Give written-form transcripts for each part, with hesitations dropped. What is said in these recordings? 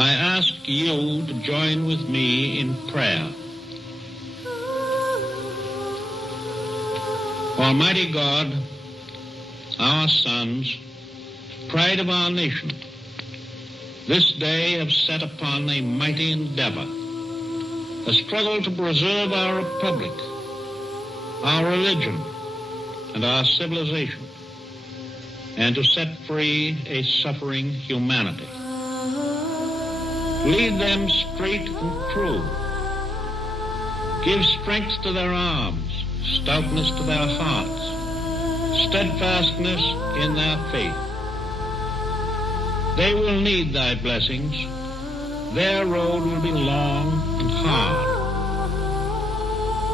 I ask you to join with me in prayer. Almighty God, our sons, pride of our nation, this day have set upon a mighty endeavor, a struggle to preserve our republic, our religion, and our civilization, and to set free a suffering humanity. Lead them straight and true. Give strength to their arms, stoutness to their hearts, steadfastness in their faith. They will need thy blessings. Their road will be long and hard.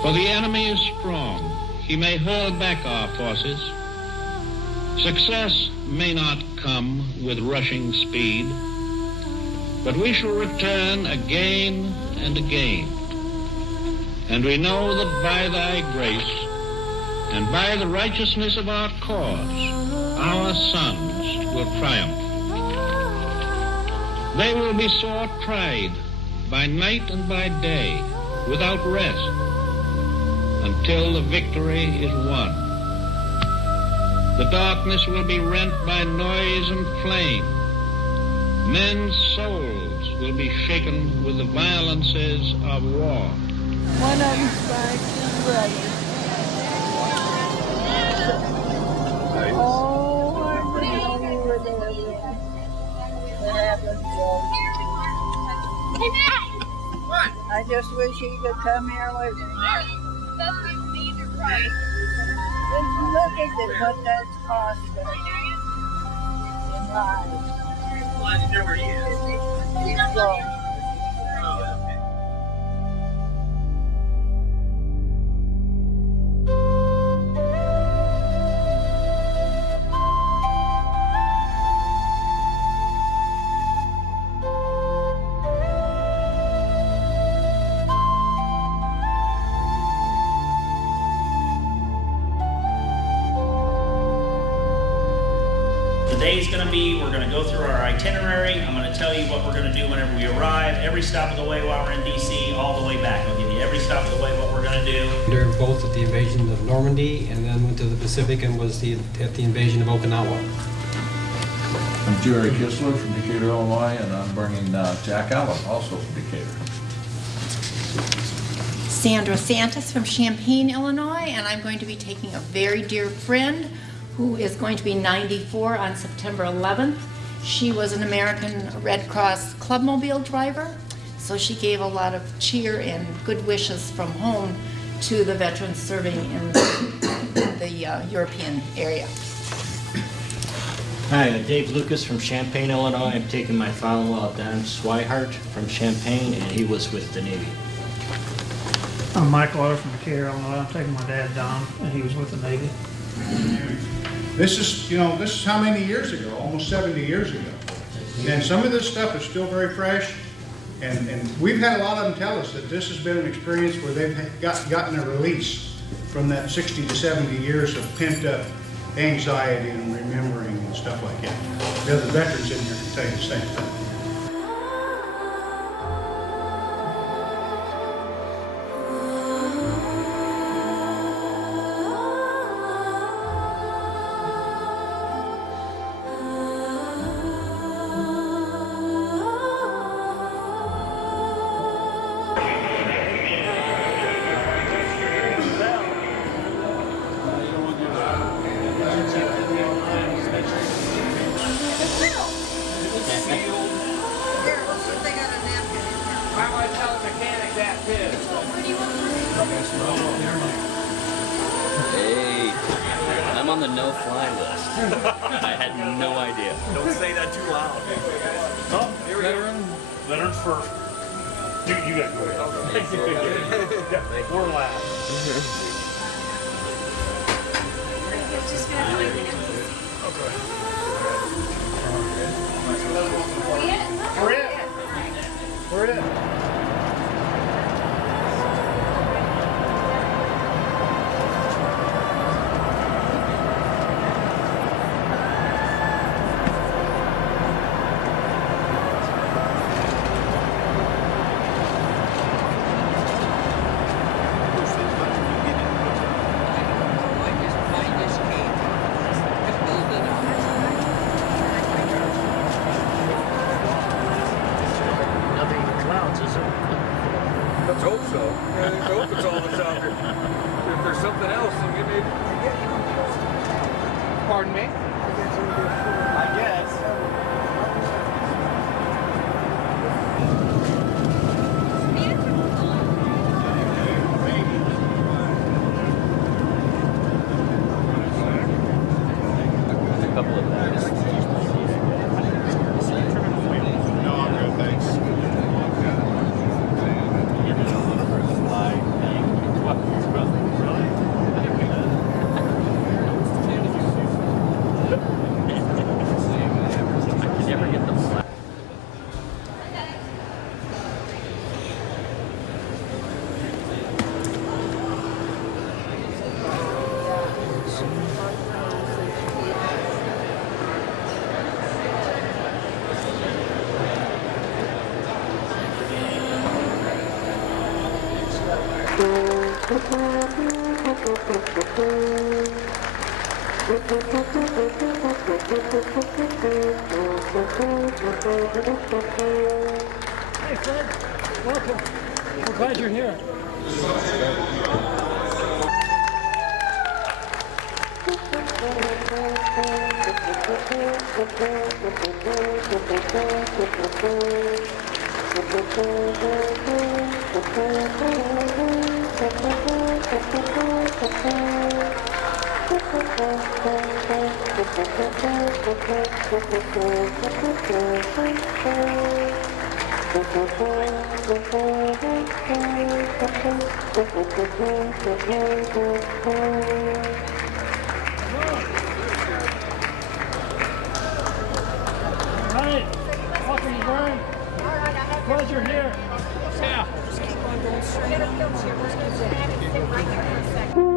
For the enemy is strong. He may hurl back our forces. Success may not come with rushing speed, but we shall return again and again. And we know that by thy grace and by the righteousness of our cause, our sons will triumph. They will be sore tried by night and by day, without rest, until the victory is won. The darkness will be rent by noise and flame. Men's souls will be shaken with the violences of war. One of them's my two brothers. Oh, I wish you were there. What happened, Joe? I just wish he could come here with me. Just look at what that's cost us in lives. Well, I didn't know where he is. So, Today's going to be, we're going to go through our itinerary. I'm going to tell you what we're going to do whenever we arrive, every stop of the way while we're in DC, all the way back. I'll give you every stop of the way what we're going to do. During both at the invasion of Normandy and then went to the Pacific and was at the invasion of Okinawa. I'm Jerry Kistler from Decatur, Illinois, and I'm bringing Jack Allen, also from Decatur. Sandra Santos from Champaign, Illinois, and I'm going to be taking a very dear friend who is going to be 94 on September 11th. She was an American Red Cross clubmobile driver, so she gave a lot of cheer and good wishes from home to the veterans serving in the European area. Hi, Dave Lucas from Champaign, Illinois. I'm taking my father-in-law, Don Swihart from Champaign, and he was with the Navy. I'm Michael Otter from Decatur, Illinois. I'm taking my dad, Don, and he was with the Navy. This is how many years ago? Almost 70 years ago. And some of this stuff is still very fresh. And we've had a lot of them tell us that this has been an experience where they've gotten a release from that 60 to 70 years of pent-up anxiety and remembering and stuff like that. The other veterans in here can tell you the same thing. Hey, I'm on the no-fly list. I had no idea. Don't say that too loud. Oh, here we go. Veterans first. You got to go ahead. Yeah, we're last. We're in. hope so. I hope it's all that's out there. If there's something else, then we may... Pardon me? I guess. A couple of those. No, I'm good, thanks. Never get the flat. Hey, Fred. Welcome. We're glad you're here. All right. Welcome, Vern. Glad you're here. Yeah. Just keep on going straight. Get a wheelchair. We're going to have it sit right there for a second.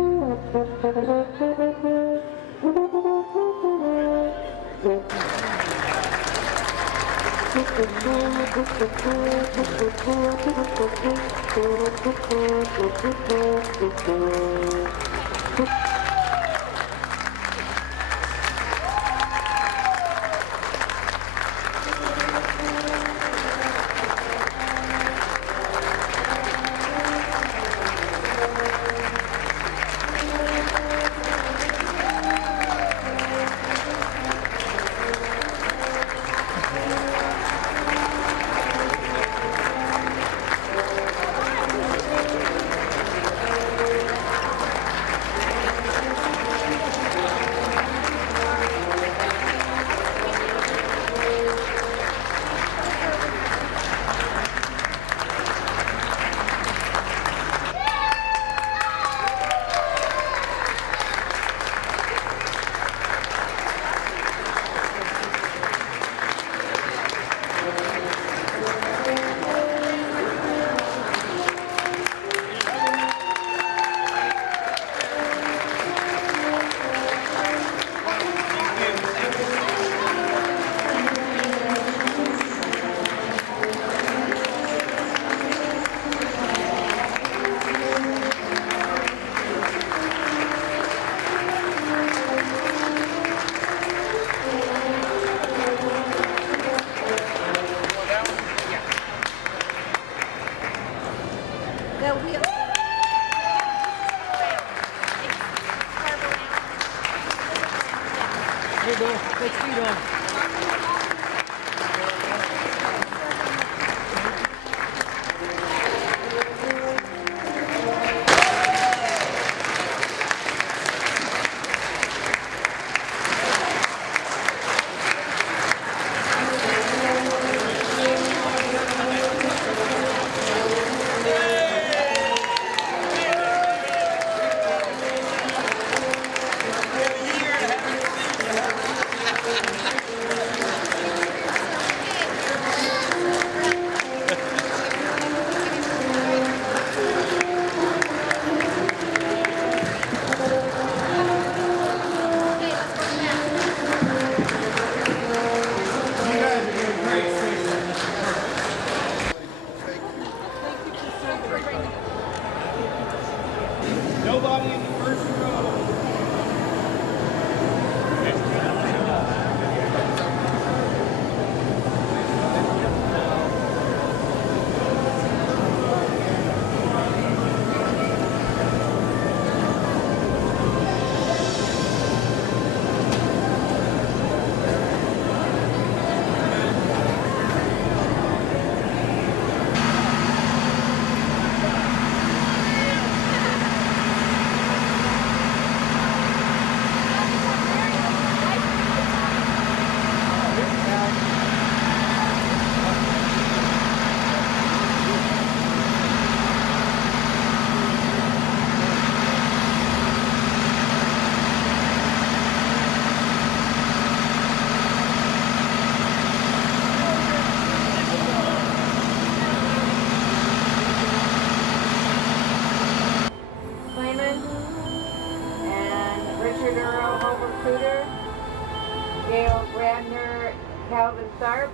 Calvin Tharp,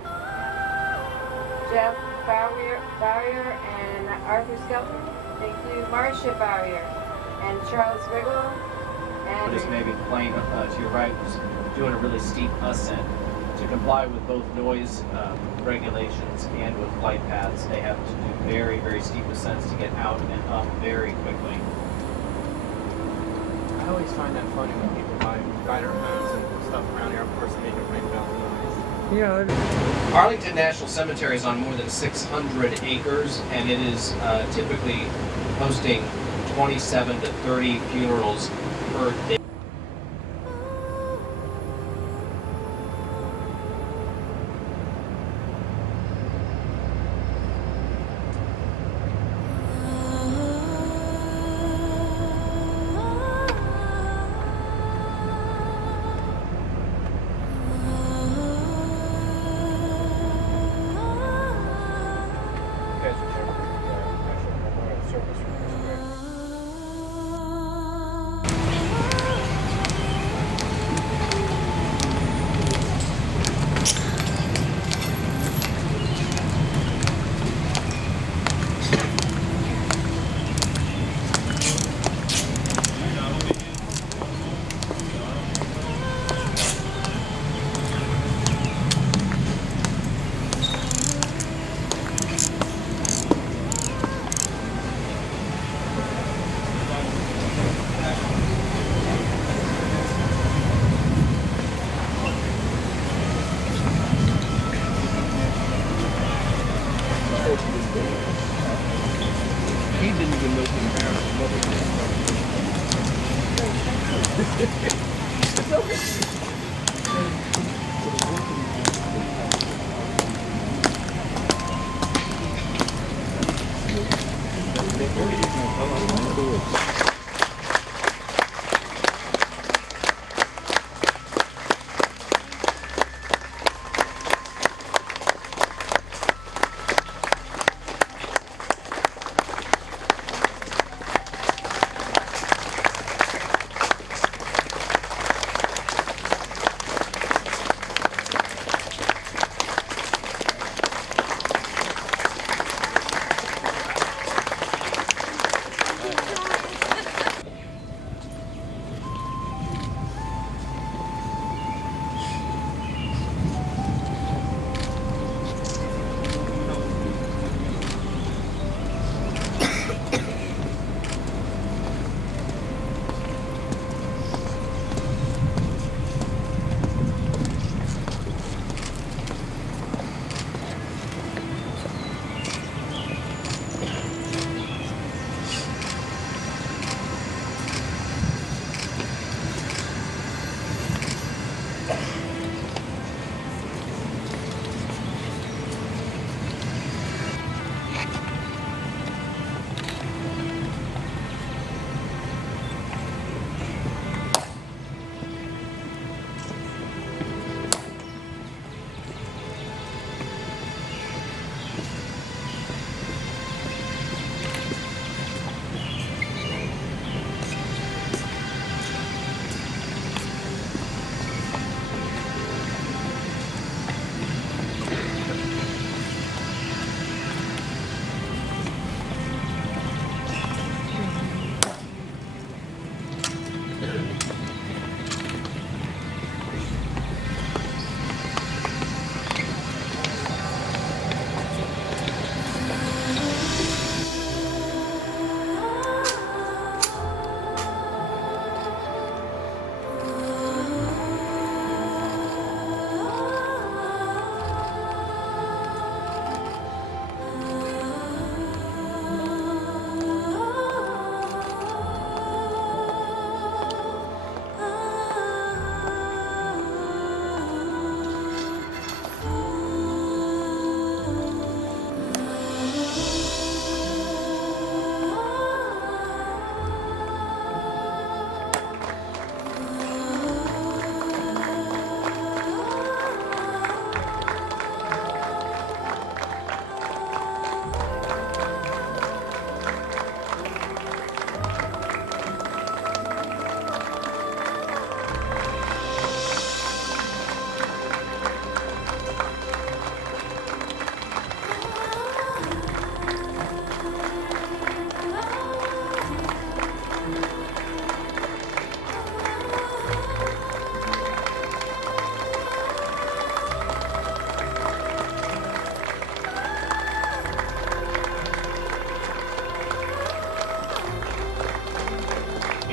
Jeff Bowyer, and Arthur Skelton. Thank you, Marcia Bowyer, and Charles Riggle. And Just maybe playing to your right was doing a really steep ascent. To comply with both noise regulations and with flight paths, they have to do very, very steep ascents to get out and up very quickly. I always find that funny when people buy glider homes and stuff around the airports and they can make mountain noise. Yeah. Arlington National Cemetery is on more than 600 acres, and it is typically hosting 27 to 30 funerals per day. He didn't even know who Aaron's mother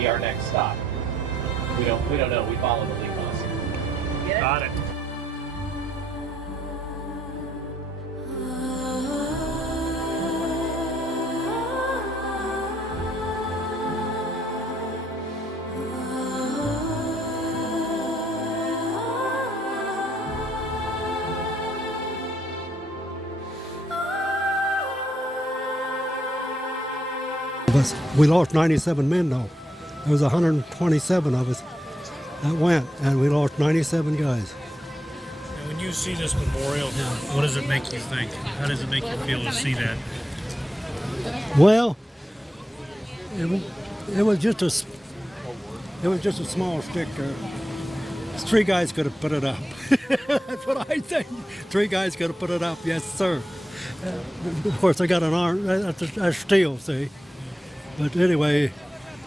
be our next stop. We don't know. We follow the lead bus. Got it. We lost 97 men though. There was 127 of us that went, and we lost 97 guys. And when you see this memorial, what does it make you think? How does it make you feel to see that? Well, it was just a small stick. 3 guys could have put it up. That's what I think. 3 guys could have put it up. Yes, sir. Of course, they got an arm. That's steel, see. But anyway,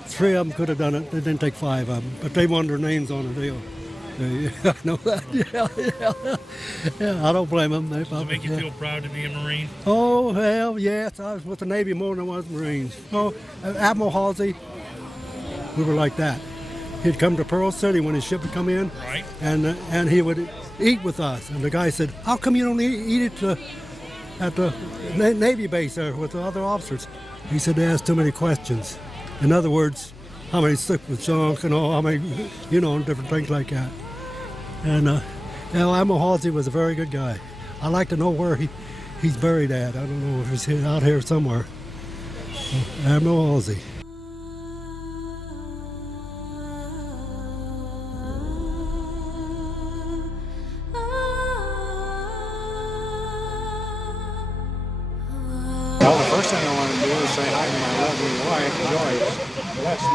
3 of them could have done it. They didn't take 5 of them, but they wanted their names on the deal. Yeah, I know that. Yeah, I don't blame them. Does it make you feel proud to be a Marine? Oh, hell yes. I was with the Navy more than I was Marines. Oh, Admiral Halsey, we were like that. He'd come to Pearl City when his ship would come in, right, and he would eat with us. And the guy said, "How come you don't eat it at the Navy base there with the other officers?" He said, "They ask too many questions." In other words, how many sick with junk and all, how many, different things like that. And Admiral Halsey was a very good guy. I'd like to know where he's buried at. I don't know if he's out here somewhere. Admiral Halsey. Well, the first thing I want to do is say hi to my lovely wife, Joyce. Bless me.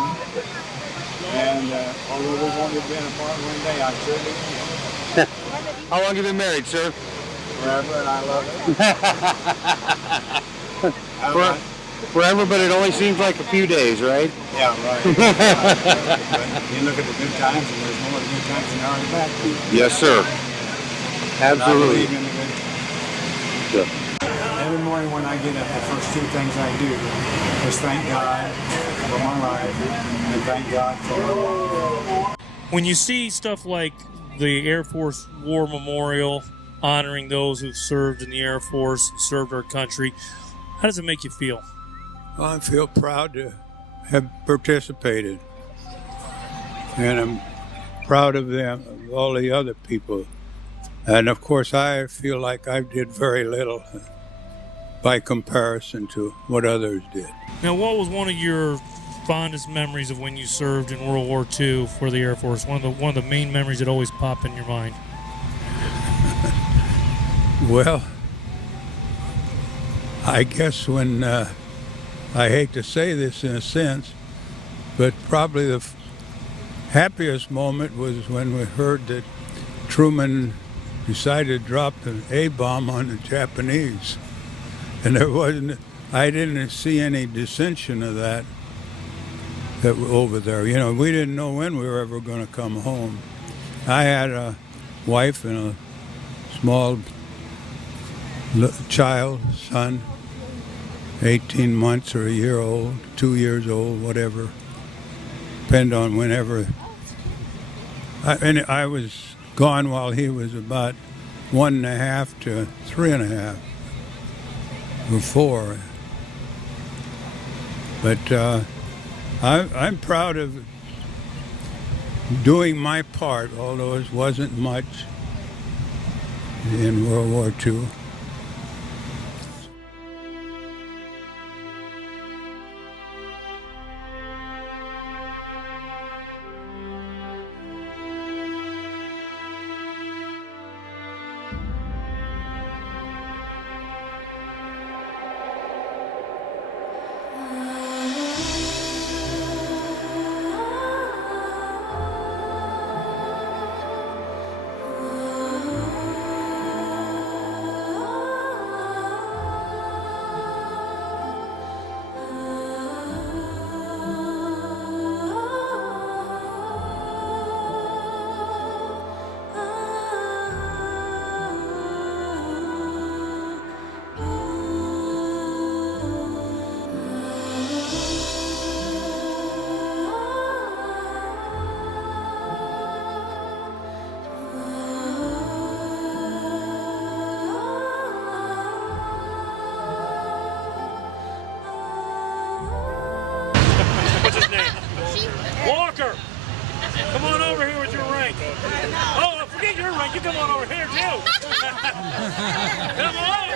And although we've only been apart one day, I certainly miss you. How long have you been married, sir? Forever, and I love it. Forever, but it only seems like a few days, right? Yeah, right. But you look at the good times, and there's more good times than there are the bad times. Yes, sir. Absolutely. I believe in the good. Every morning when I get up, the first 2 things I do is thank God for my life and thank God for my life. When you see stuff like the Air Force War Memorial honoring those who've served in the Air Force, served our country, how does it make you feel? Well, I feel proud to have participated, and I'm proud of them, of all the other people. And of course, I feel like I did very little by comparison to what others did. Now, what was one of your fondest memories of when you served in World War II for the Air Force? One of the main memories that always pop in your mind. Well, I guess when, I hate to say this in a sense, but probably the happiest moment was when we heard that Truman decided to drop the A-bomb on the Japanese. And I didn't see any dissension of that over there. We didn't know when we were ever going to come home. I had a wife and a small child, son, 18 months or a year old, 2 years old, whatever, depend on whenever. And I was gone while he was about 1.5 to 3.5 or 4. But I'm proud of doing my part, although it wasn't much in World War II. Walker, come on over here with your rank. Oh, forget your rank. You come on over here too. Come on.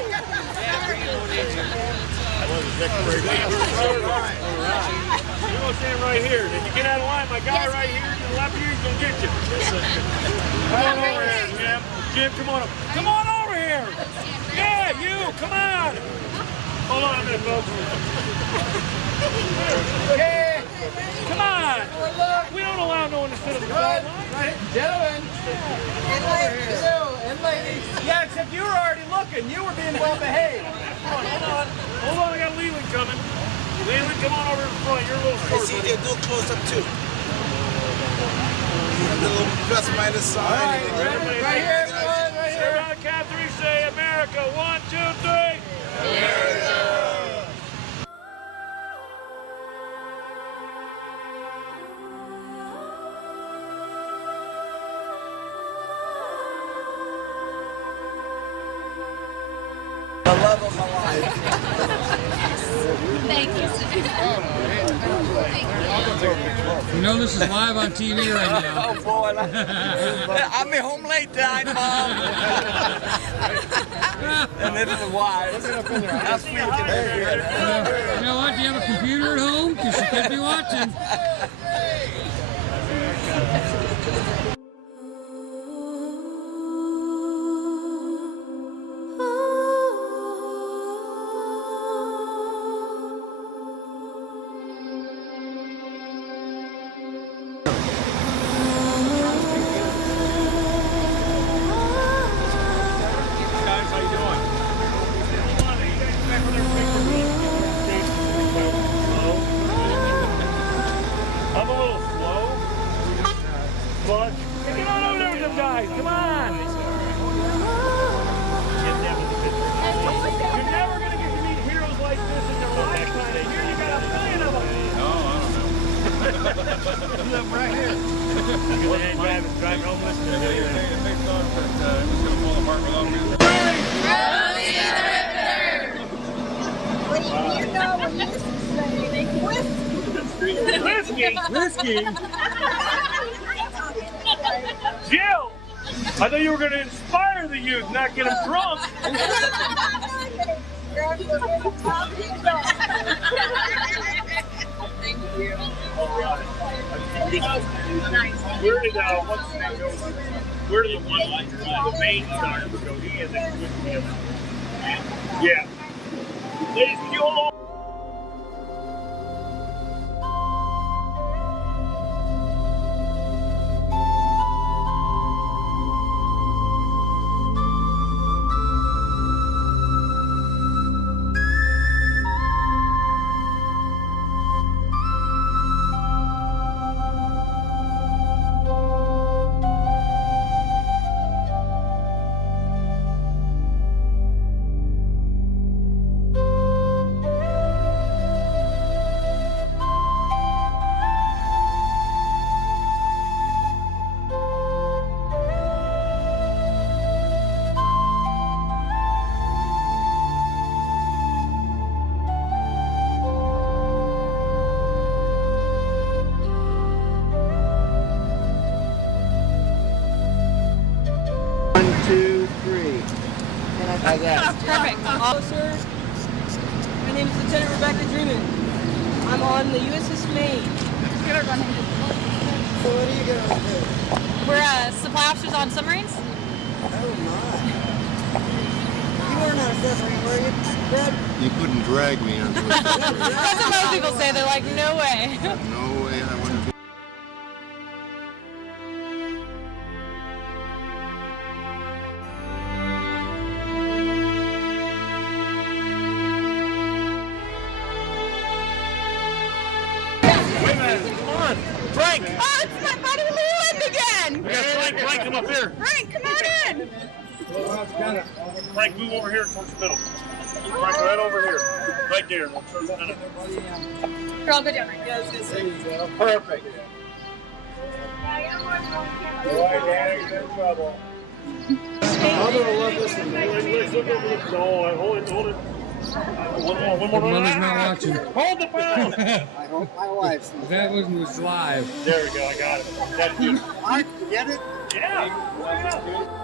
You're gonna stand right here. If you get out of line, my guy right here to the left of you is gonna get you. Come on over here, Jim. Jim, come on up. Come on over here. Yeah, you. Come on. Hold on a minute, folks. Okay. Come on. We don't allow no one to sit on the sideline. Gentlemen. And ladies. Yeah, except you were already looking. You were being well behaved. Hold on. Hold on, I got Leland coming. Leland, come on over in front. You're a little short. See, do a close up too. The little plus minus sign. All right, right here, everyone, right here. On count three, say America. 1, 2, 3. America. The love of my life. Thank you. You know this is live on TV right now. Oh boy, I'll be home late tonight, Mom. And this is why. How sweet can it be? You know what? Do you have a computer at home? Because you could be watching. I'm a little slow, but get on over there with them guys. Come on. You're never going to get to meet heroes like this in your lifetime. And here you got a million of them. No, I don't know. Look right here. Because they ain't driving home listening to you. They thought that it was going to fall apart without music. When you know when you say whiskey. Whiskey? Jill, I thought you were going to inspire the youth, not get them drunk. Thank you. Where did what's his name go? Where did the one the main star go? He is a yeah. Ladies, can you hold on? How's that? Perfect. Officer, my name is Lieutenant Rebecca Dreamin. I'm on the USS Maine. Good running. So what are you going to do? We're supply officers on submarines. Oh my. You weren't on a submarine, were you, Brad? You couldn't drag me onto a submarine. That's what most people say. They're like, no way. No way I wouldn't be. Frank! Oh, it's my buddy Leland again! We got Frank, come up here. Frank, come on in! Frank, move over here towards the middle. Frank, right over here. Right there. You're all good down right? Yeah, I was gonna say. Perfect. All right, Danny, you're in trouble. I'm gonna love this one. Let's look over the... No, hold it. One more. Mother's not watching. Hold the phone. I hope my wife's. That one was live. There we go. I got it. That's good. Mike, you get it? Yeah.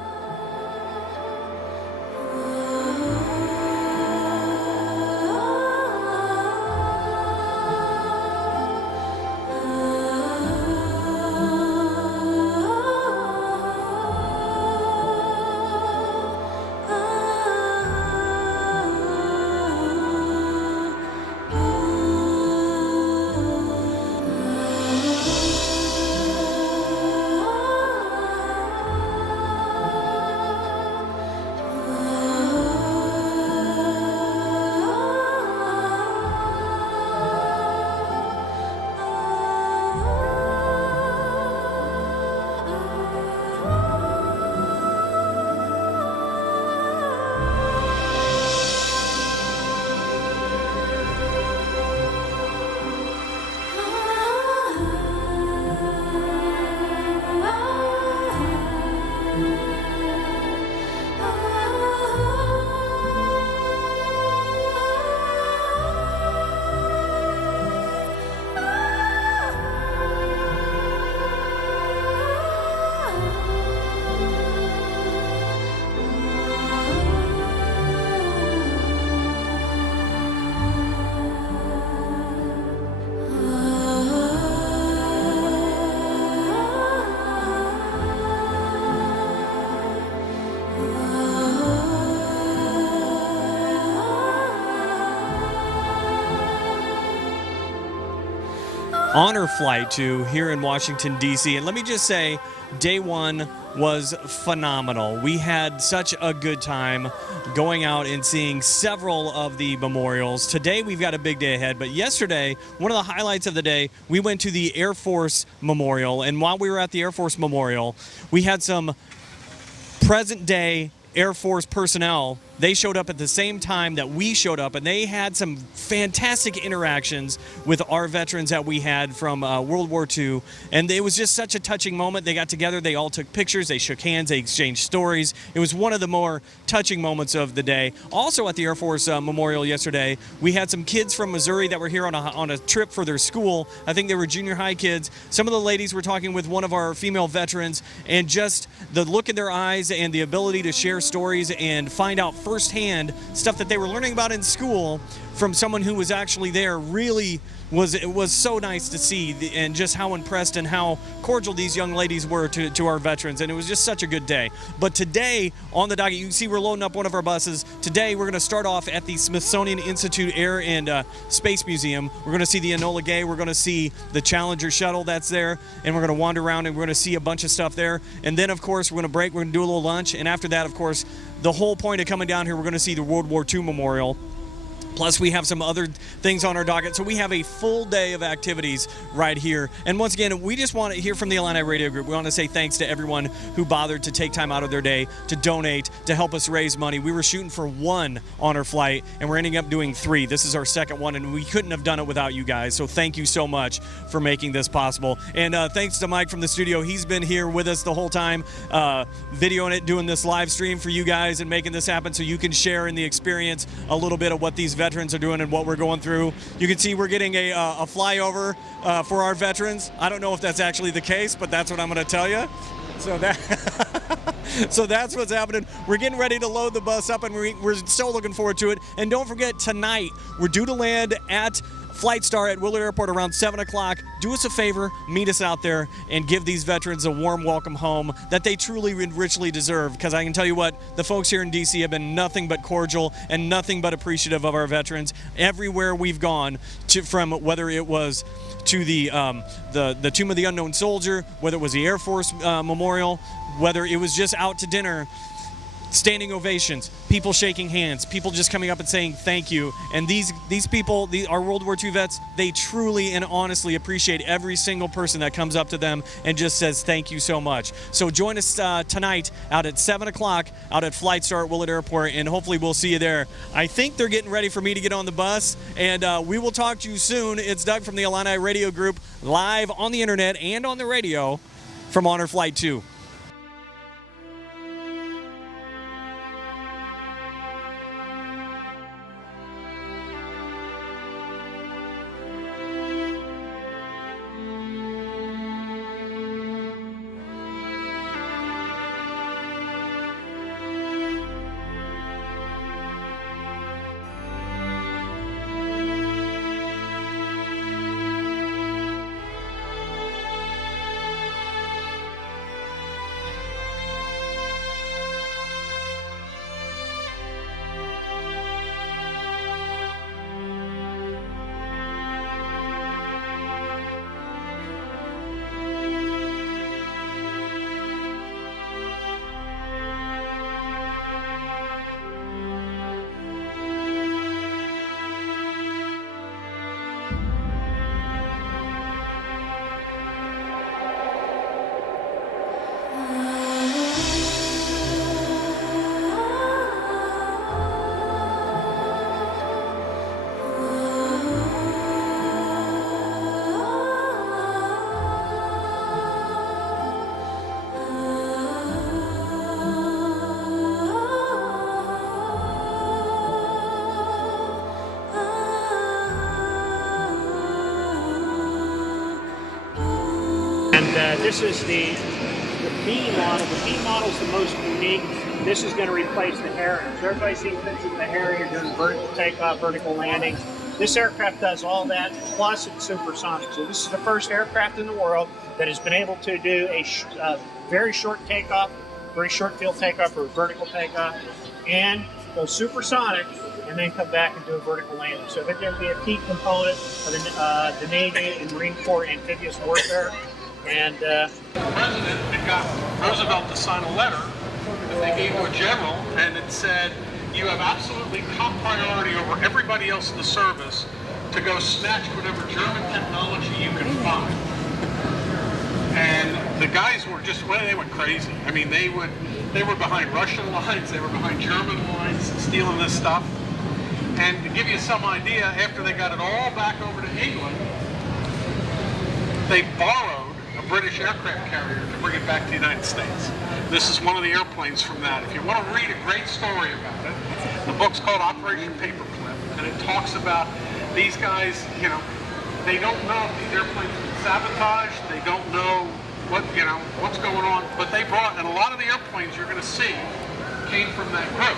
Honor Flight to here in Washington, D.C. And let me just say, day one was phenomenal. We had such a good time going out and seeing several of the memorials. Today, we've got a big day ahead, but yesterday, one of the highlights of the day, we went to the Air Force Memorial. And while we were at the Air Force Memorial, we had some present-day Air Force personnel. They showed up at the same time that we showed up, and they had some fantastic interactions with our veterans that we had from World War II. And it was just such a touching moment. They got together, they all took pictures, they shook hands, they exchanged stories. It was one of the more touching moments of the day. Also at the Air Force Memorial yesterday, we had some kids from Missouri that were here on a trip for their school. I think they were junior high kids. Some of the ladies were talking with one of our female veterans, and just the look in their eyes and the ability to share stories and find out firsthand stuff that they were learning about in school from someone who was actually there really was so nice to see, and just how impressed and how cordial these young ladies were to our veterans, and it was just such a good day. But today on the docket, you can see we're loading up one of our buses. Today we're going to start off at the Smithsonian Institute Air and Space Museum. We're going to see the Enola Gay, we're going to see the Challenger shuttle that's there, and we're going to wander around and we're going to see a bunch of stuff there. And then of course we're going to break, we're going to do a little lunch, and after that, of course, the whole point of coming down here, we're going to see the World War II Memorial. Plus, we have some other things on our docket. So we have a full day of activities right here. And once again, we just want to hear from the Illini Radio Group. We want to say thanks to everyone who bothered to take time out of their day to donate, to help us raise money. We were shooting for one honor flight, and we're ending up doing 3. This is our second one, and we couldn't have done it without you guys. So thank you so much for making this possible. And thanks to Mike from the studio. He's been here with us the whole time, videoing it, doing this live stream for you guys and making this happen so you can share in the experience a little bit of what these veterans are doing and what we're going through. You can see we're getting a flyover for our veterans. I don't know if that's actually the case, but that's what I'm going to tell you. So that's what's happening. We're getting ready to load the bus up, and we're so looking forward to it. And don't forget, tonight we're due to land at Flight Star at Willard Airport around 7 o'clock. Do us a favor, meet us out there, and give these veterans a warm welcome home that they truly and richly deserve. Because I can tell you what, the folks here in D.C. have been nothing but cordial and nothing but appreciative of our veterans everywhere we've gone, from whether it was to the Tomb of the Unknown Soldier, whether it was the Air Force Memorial, whether it was just out to dinner. Standing ovations, people shaking hands, people just coming up and saying thank you. And these people, our World War II vets, they truly and honestly appreciate every single person that comes up to them and just says thank you so much. So join us tonight out at 7 o'clock out at Flight Star at Willard Airport, and hopefully we'll see you there. I think they're getting ready for me to get on the bus, and we will talk to you soon. It's Doug from the Illini Radio Group, live on the internet and on the radio from Honor Flight 2. This is the B model. The B model is the most unique. This is going to replace the Harrier. So everybody's seen pictures of the Harrier doing vertical takeoff, vertical landings. This aircraft does all that, plus it's supersonic. So this is the first aircraft in the world that has been able to do a very short takeoff, very short field takeoff or vertical takeoff, and go supersonic, and then come back and do a vertical landing. So they're going to be a key component of the Navy and Marine Corps amphibious warfare. And the president had got Roosevelt to sign a letter that they gave to a general, and it said, you have absolutely top priority over everybody else in the service to go snatch whatever German technology you can find. And the guys were just, well, they went crazy. I mean, they were behind Russian lines, they were behind German lines, stealing this stuff. And to give you some idea, after they got it all back over to England, they borrowed a British aircraft carrier to bring it back to the United States. This is one of the airplanes from that. If you want to read a great story about it, the book's called Operation Paperclip, and it talks about these guys, you know, they don't know if these airplanes have been sabotaged, they don't know what, you know, what's going on, but they brought, and a lot of the airplanes you're going to see came from that group.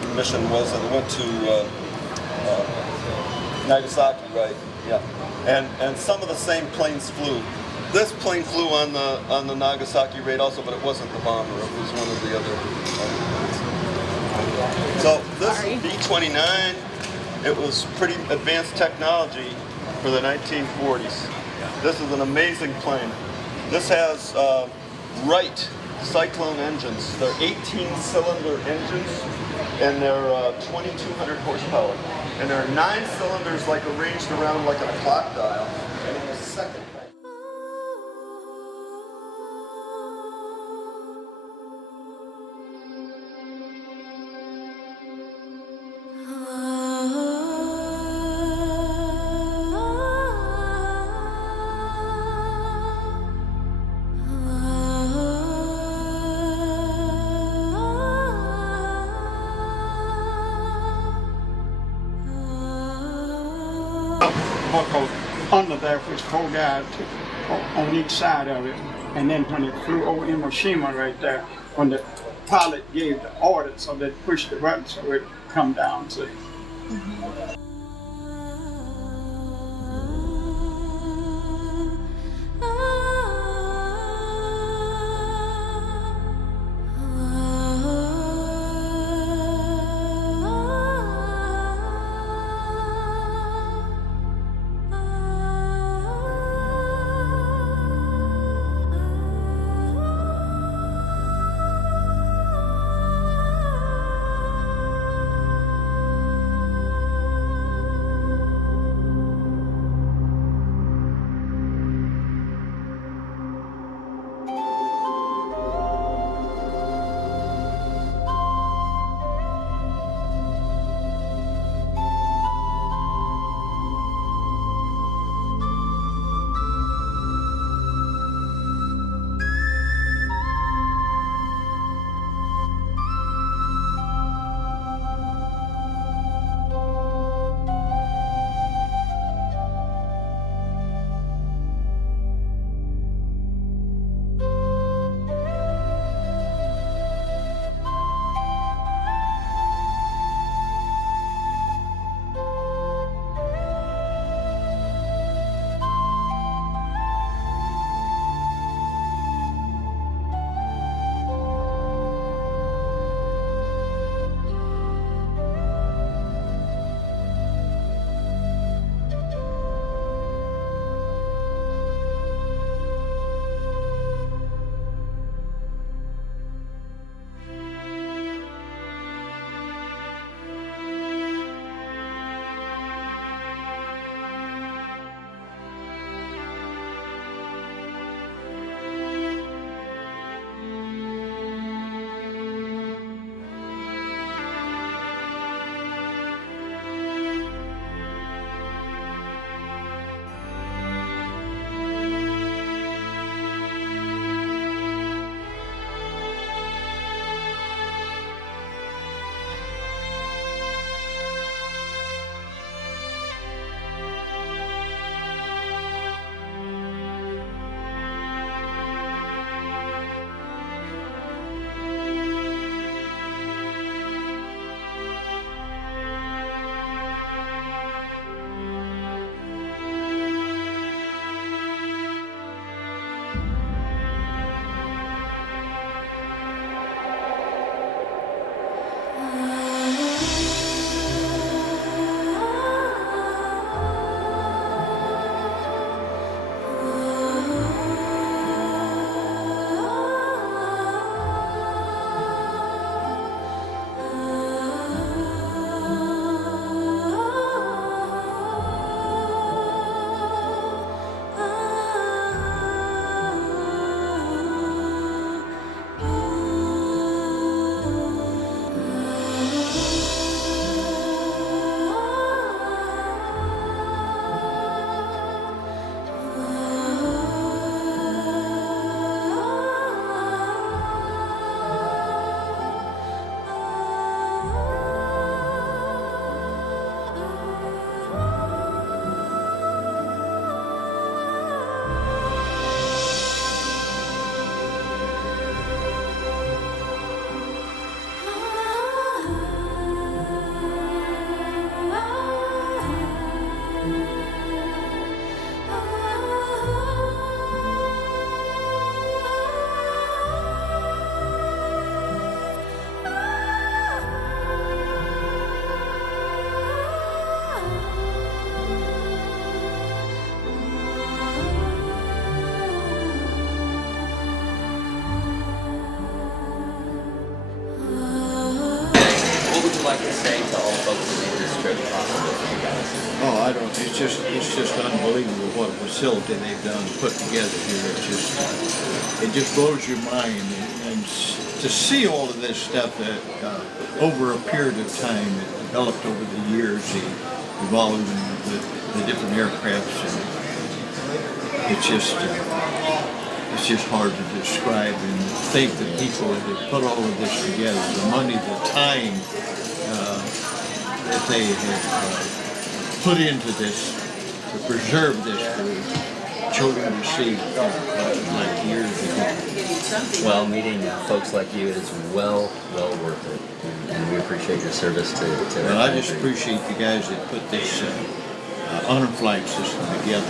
The mission was that it went to Nagasaki, right? Yeah, and some of the same planes flew. This plane flew on the Nagasaki raid also, but it wasn't the bomber. It was one of the other planes. So this B-29, it was pretty advanced technology for the 1940s. This is an amazing plane. This has Wright Cyclone engines. They're 18-cylinder engines, and they're 2,200 horsepower. And there are 9 cylinders like arranged around like a clock dial. And in the second. Under there was 4 guys on each side of it, and then when it flew over Hiroshima right there, when the pilot gave the order, so they pushed the button so it would come down. So. it's just unbelievable what a facility they've done, put together here. It just blows your mind, and to see all of this stuff that over a period of time, it developed over the years, evolving the different aircrafts, and it's just hard to describe, and think that people that put all of this together, the money, the time that they have put into this, to preserve this for children to see like years ago. Well, meeting folks like you is well worth it, and we appreciate your service to Well, I just appreciate the guys that put this honor flight system together.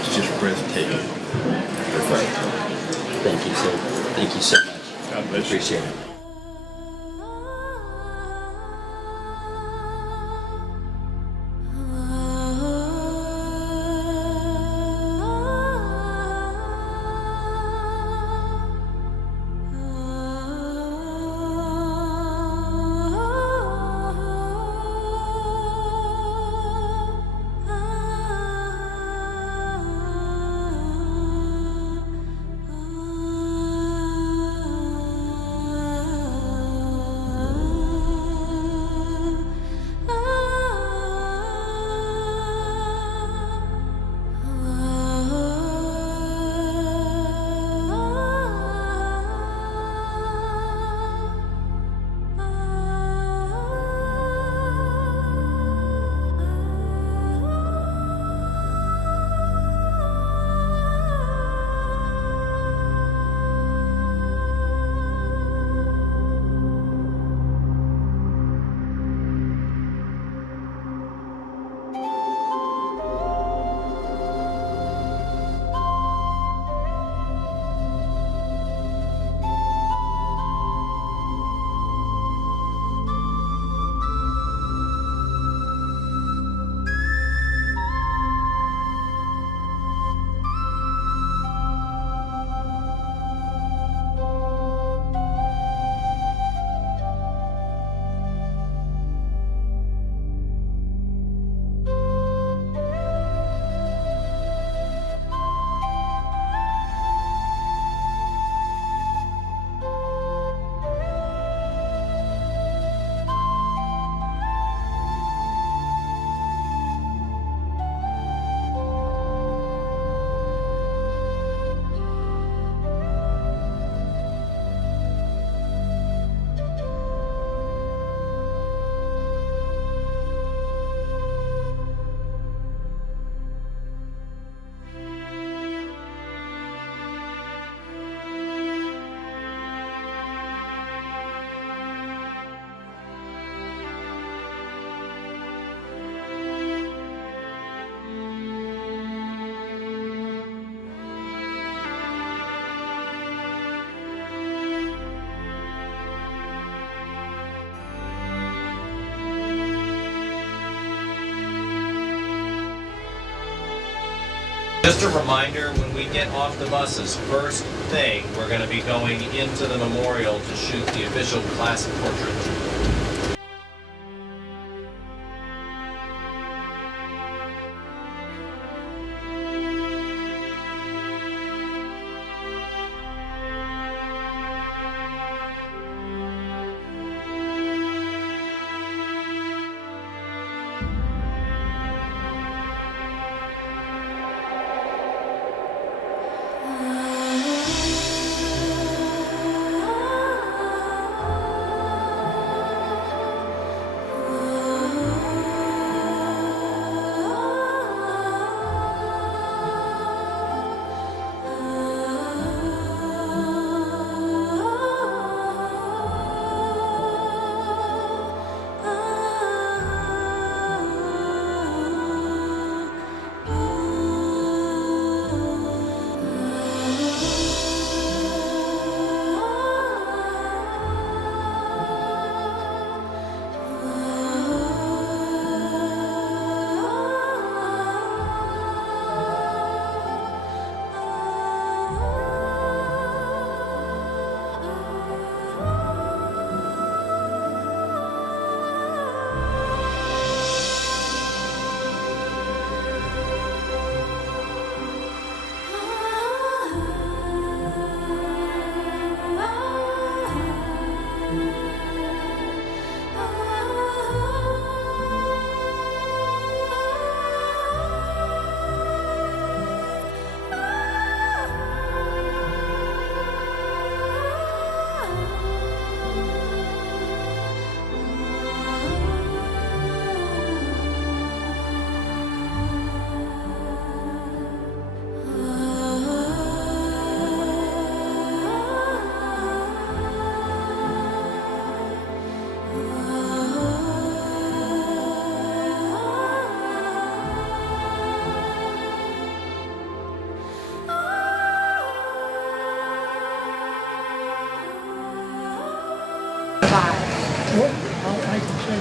It's just breathtaking. Perfect. Thank you, sir. Thank you so much. God bless you. Appreciate it. Just a reminder, when we get off the buses, first thing, we're going to be going into the memorial to shoot the official classic portrait.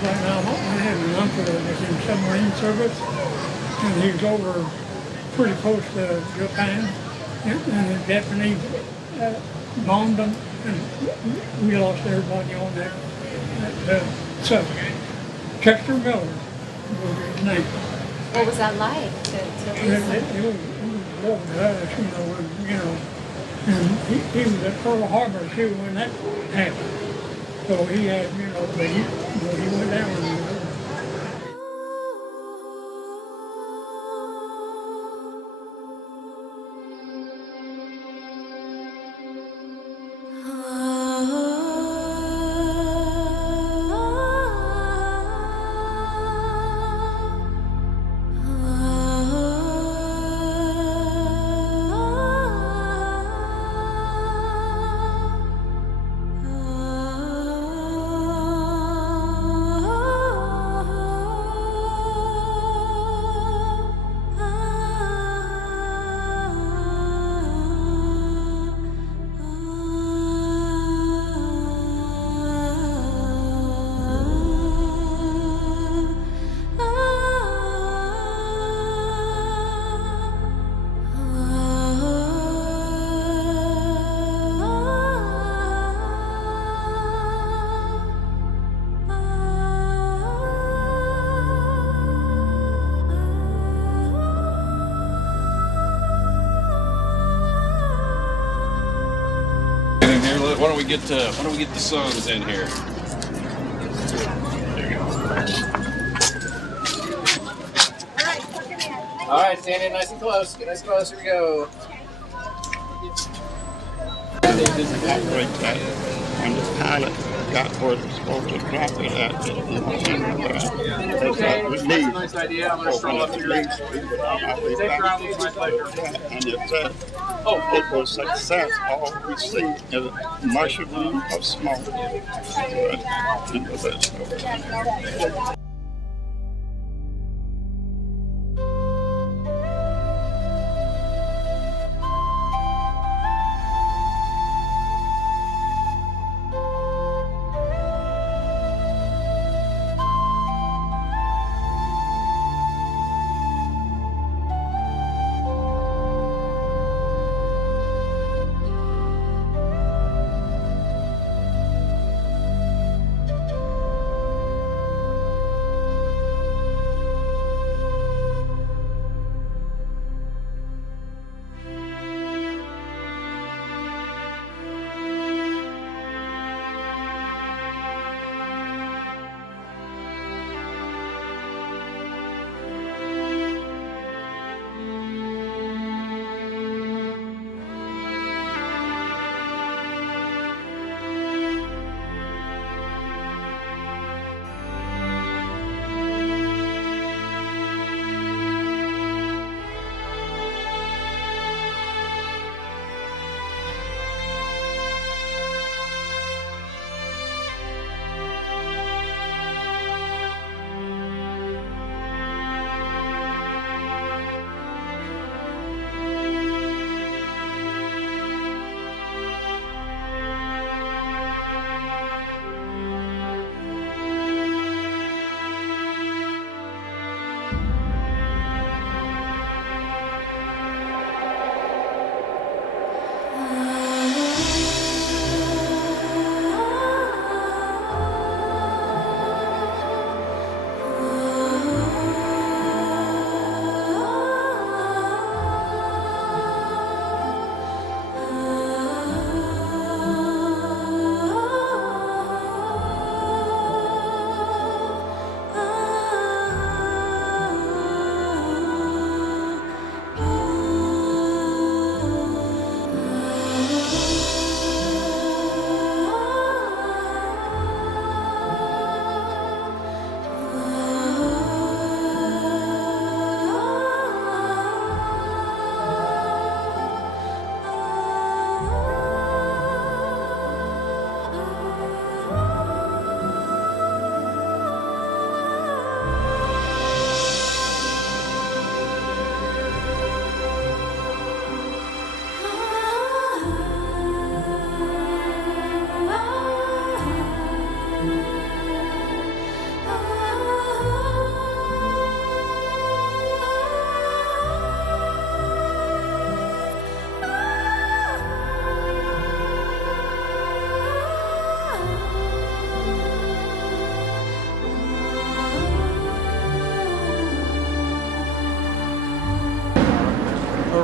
right now, I had an uncle that was in submarine service, and he was over pretty close to Japan, and the Japanese bombed them, and we lost everybody on that subject. Chester Miller was his name. What was that like? It was lovely to us, and he was at Pearl Harbor too when that happened. So he had, but he went down. Why don't we get the sons in here? All right, stand in nice and close. Get nice and close. Here we go. And the pilot got where they're supposed to drop it at. Okay, that's a nice idea. I'm going to stroll up to your legs. Take your arm, it's my pleasure. And it said, it was success. All we see is a mushroom of smoke.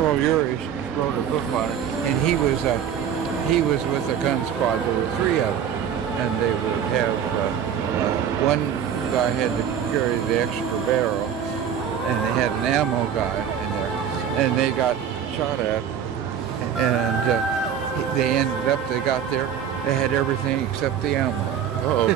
Earl Urich wrote a book on it, and he was with a gun squad. There were 3 of them, and they would have one guy had to carry the extra barrel, and they had an ammo guy in there, and they got shot at, and they ended up, they got there, they had everything except the ammo. Uh-oh.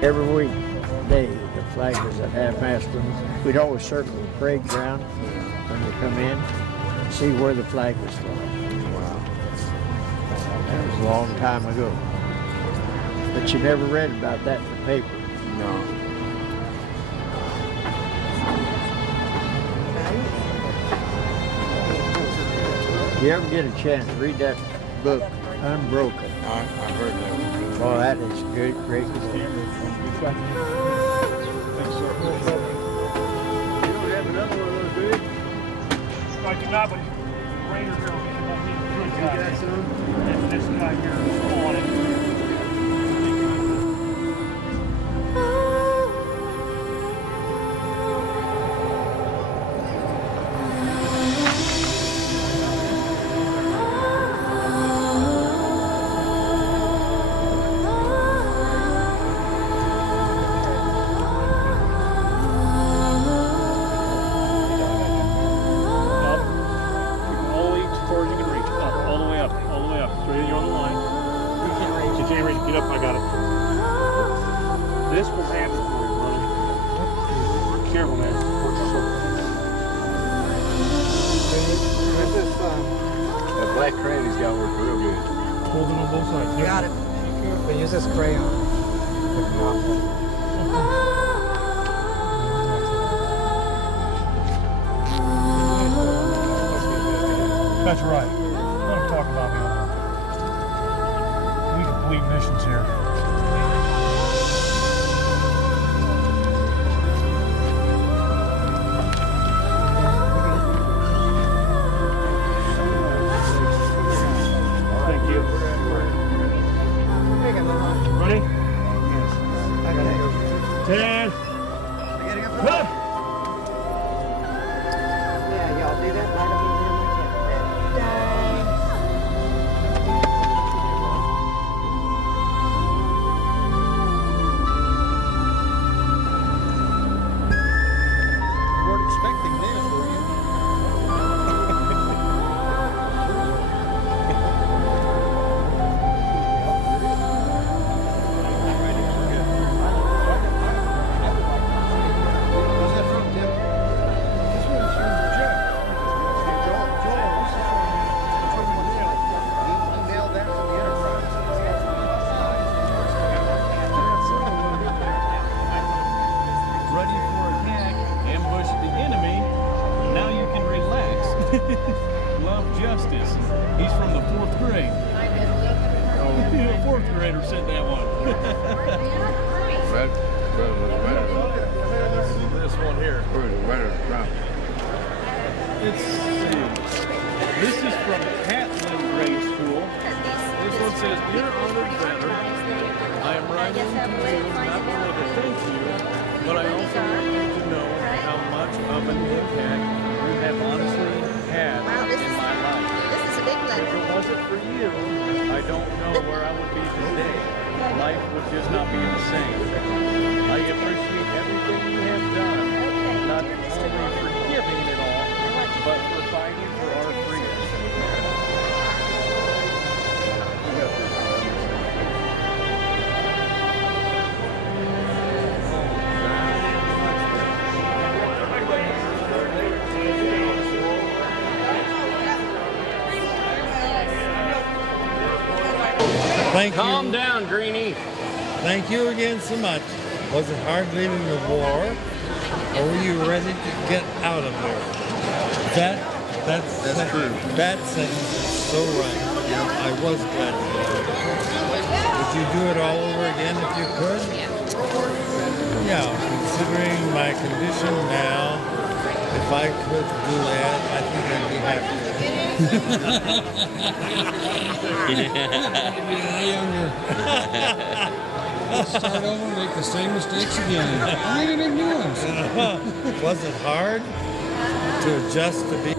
Every weekday, the flag was at half-mast. We'd always circle the parade ground when you come in, see where the flag was flying. Wow. That was a long time ago. But you never read about that in the paper. No. You ever get a chance, read that book, Unbroken. I heard that one. Boy, that is good, great. You don't have another one of those, do you? I do not, but Rainer girl, good guy. You got some? This guy here is on it. Black crayon's got to work real good. Hold it on both sides. Got it. But use this crayon. That's right. Don't talk about me on that. We complete missions here. Thank you. Ready? Yes. 10. Huh? Yeah, y'all do that right on the Weren't expecting this, were you? Where's that from, Tim? This one's from Jeff. Joel, this is from Neil. He mailed that from the Enterprise. Ready for attack, ambush the enemy. Now you can relax. Love justice. He's from the 4th grade. Oh, the 4th grader said that one. This one here. Let's see. This is from Catlin Grade School. This one says, "Dear honored veteran, I am writing to you not only to thank you, but I also want you to know how much of an impact you have honestly had in my life. This is a big one. If it wasn't for you, I don't know where I would be today. Life would just not be the same. I appreciate everything you have done, not only for giving it all, but for fighting for our freedom." Thank you. Calm down, Greenie. Thank you again so much. Was it hard leaving the war, or were you ready to get out of there? That's true. That sentence is so right. I was glad to get out. Would you do it all over again if you could? Yeah, considering my condition now, if I could do that, I think I'd be happy. Younger. Let's start over and make the same mistakes again. I ain't even new ones. Was it hard to adjust to be?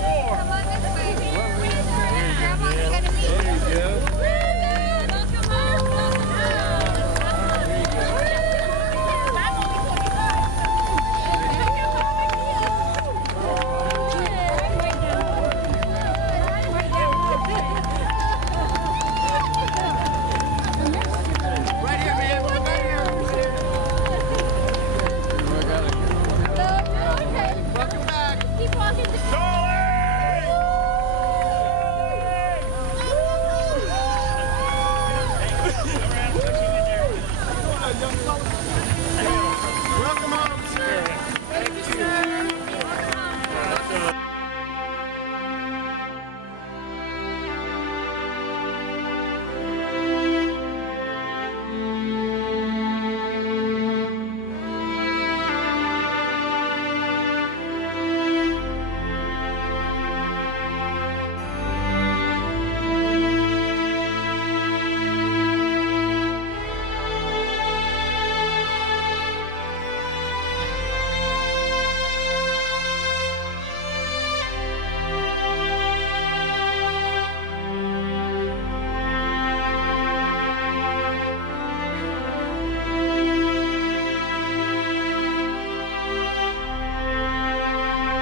War.